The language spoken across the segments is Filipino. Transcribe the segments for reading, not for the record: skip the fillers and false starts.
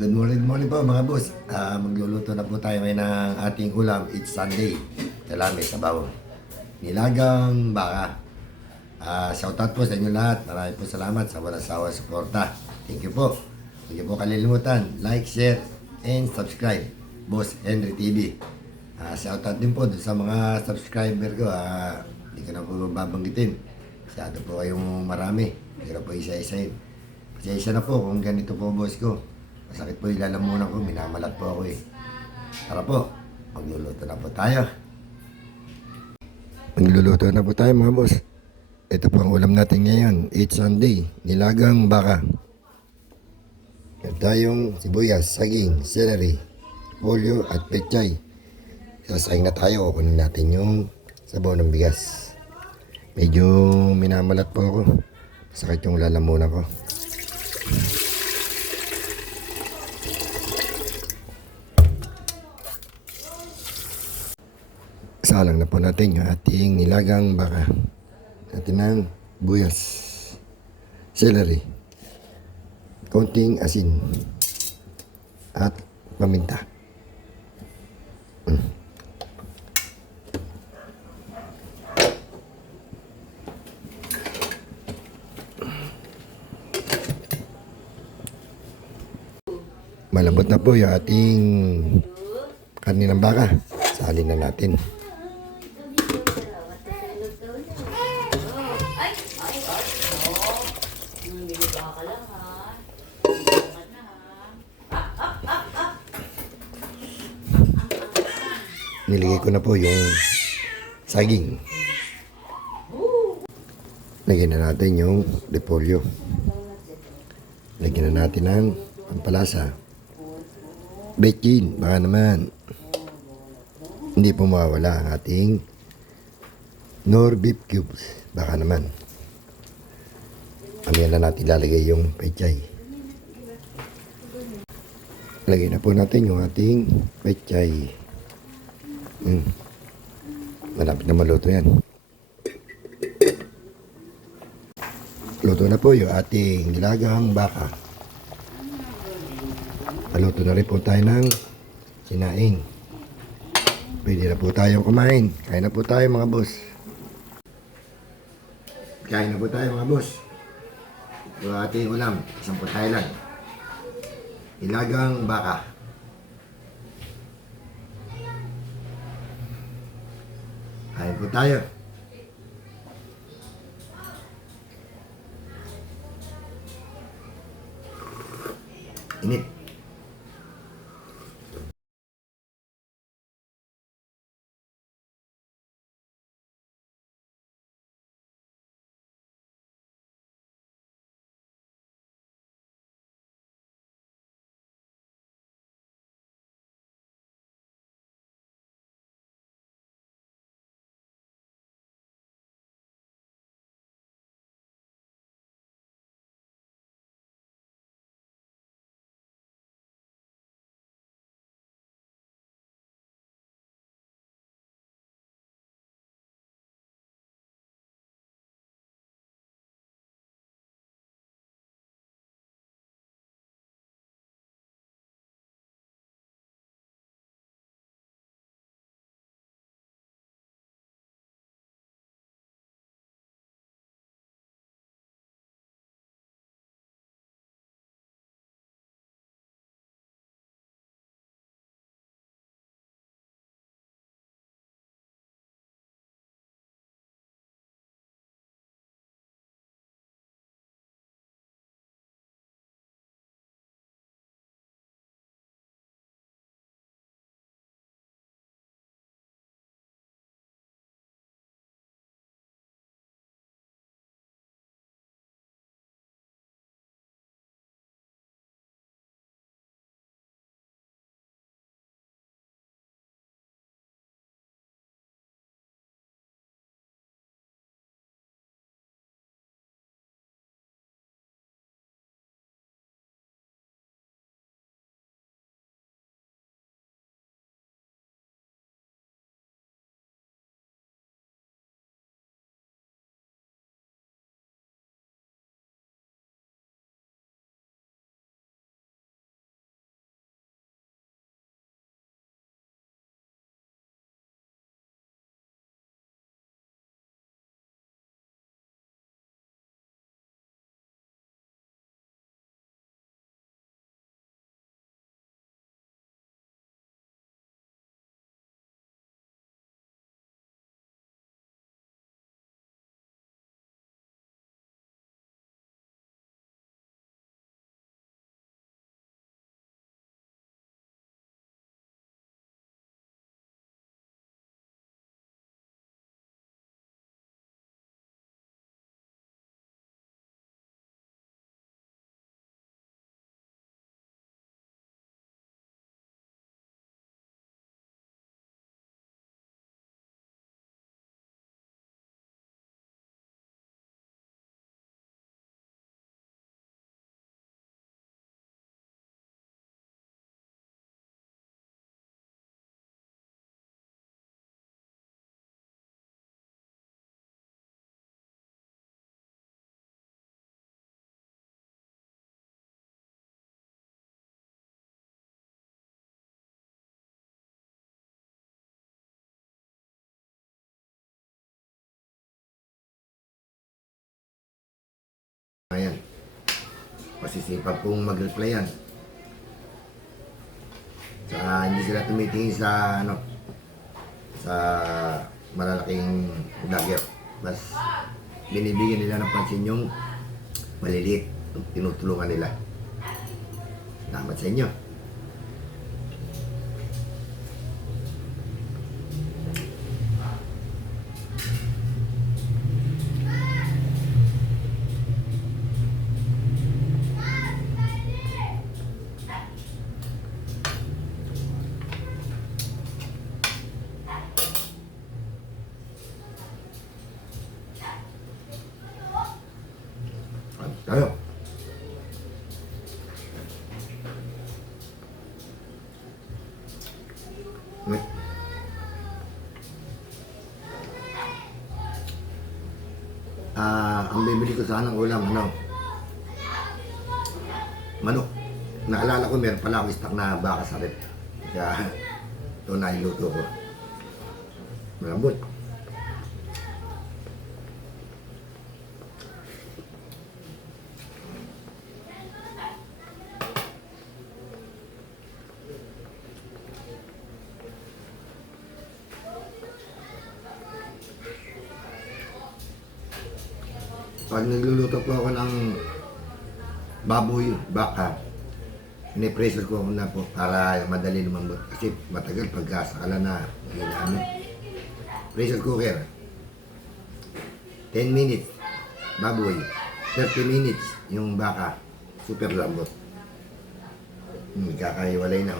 Good morning po mga boss. Magluluto na po tayo ngayon ng ating ulam. It's Sunday. Salami, sabaw. Nilagang baka. Shoutout po sa inyo lahat. Maraming po salamat sa walang sawang suporta. Thank you po. Huwag niyo po kalilimutan. Like, share, and subscribe. Boss Henry TV. Shoutout din po dun sa mga subscriber ko. Hindi ko na po babanggitin. Masyado po kayong marami. Hindi ko na po isa-isahin. Pasensya na po kung ganito po boss ko. Masakit po yung lalamunan ko, minamalat po ako eh. Tara po, magluluto na po tayo. Magluluto na po tayo mga boss. Ito po ang ulam natin ngayon. It's Sunday, nilagang baka. Meron tayong sibuyas, saging, celery, polyo at pechay. Sasayang na tayo, kukunin natin yung sabaw ng bigas. Medyo minamalat po ako. Masakit yung lalamunan ko. Salang na po natin yung ating nilagang baka. Natin ng buyas, celery, konting asin, at paminta. Malambot na po yung ating karne ng baka. Salin na natin. Niligay ko na po yung saging. Lagyan na natin yung repolyo. Lagyan na natin ng pampalasa. Bechin, baka naman. Hindi po mawawala ang ating nor beef cubes. Baka naman. Mamaya na natin lalagay yung pechay. Lagay na po natin yung ating pechay. Malapit na maluto yan. Luto na po yung ating nilagang baka. Maluto na rin po tayo ng sinaing. Pwede na po tayong kumain. Kain na po tayo mga boss. Kain na po tayo mga boss. Yung ating ulam, isang po tayo lang. Nilagang baka. Kain po tayo. Init. masisipag pong mag-replyan. Saka hindi sila tumitingin sa ano, sa malalaking vlogger. Mas binibigyan nila ng pansin yung maliliit, tinutulungan nila. Salamat sa inyo. Tayo. Wait. Ang bibili ko sana ng ulam, ano? Manok. Naalala ko meron pala akong stock na baka sa rep. Kaya ito na iluto ko. Malambot. Pag nagluluto po ako ng baboy, baka, ini-pressure ko na po para madali lumambot. Kasi matagal pagkasakala na ginamit. Pressure cooker. 10 minutes, baboy. 30 minutes, yung baka. Super lambot. Kakaiwalay na.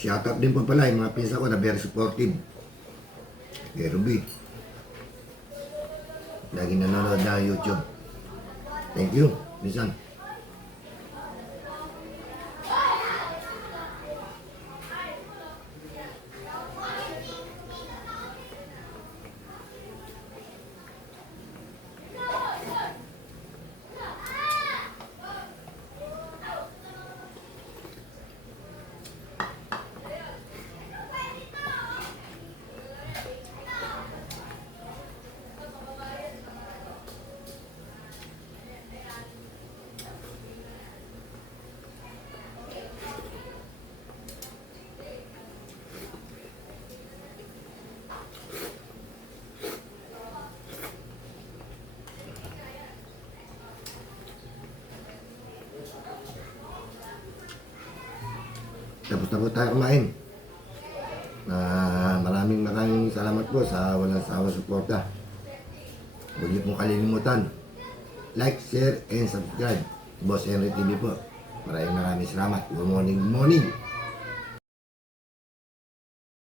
Shoutout din po pala yung mga pinsa ko na very supportive. Kay Ruby. Lagi nanonood na YouTube. Thank you, minsan. Tapos na po tayo kumain. Maraming salamat po sa walang sawa suporta. Huwag niyo pong kalilimutan. Like, share, and subscribe. Boss Henry TV po. Maraming salamat. Good morning, good morning.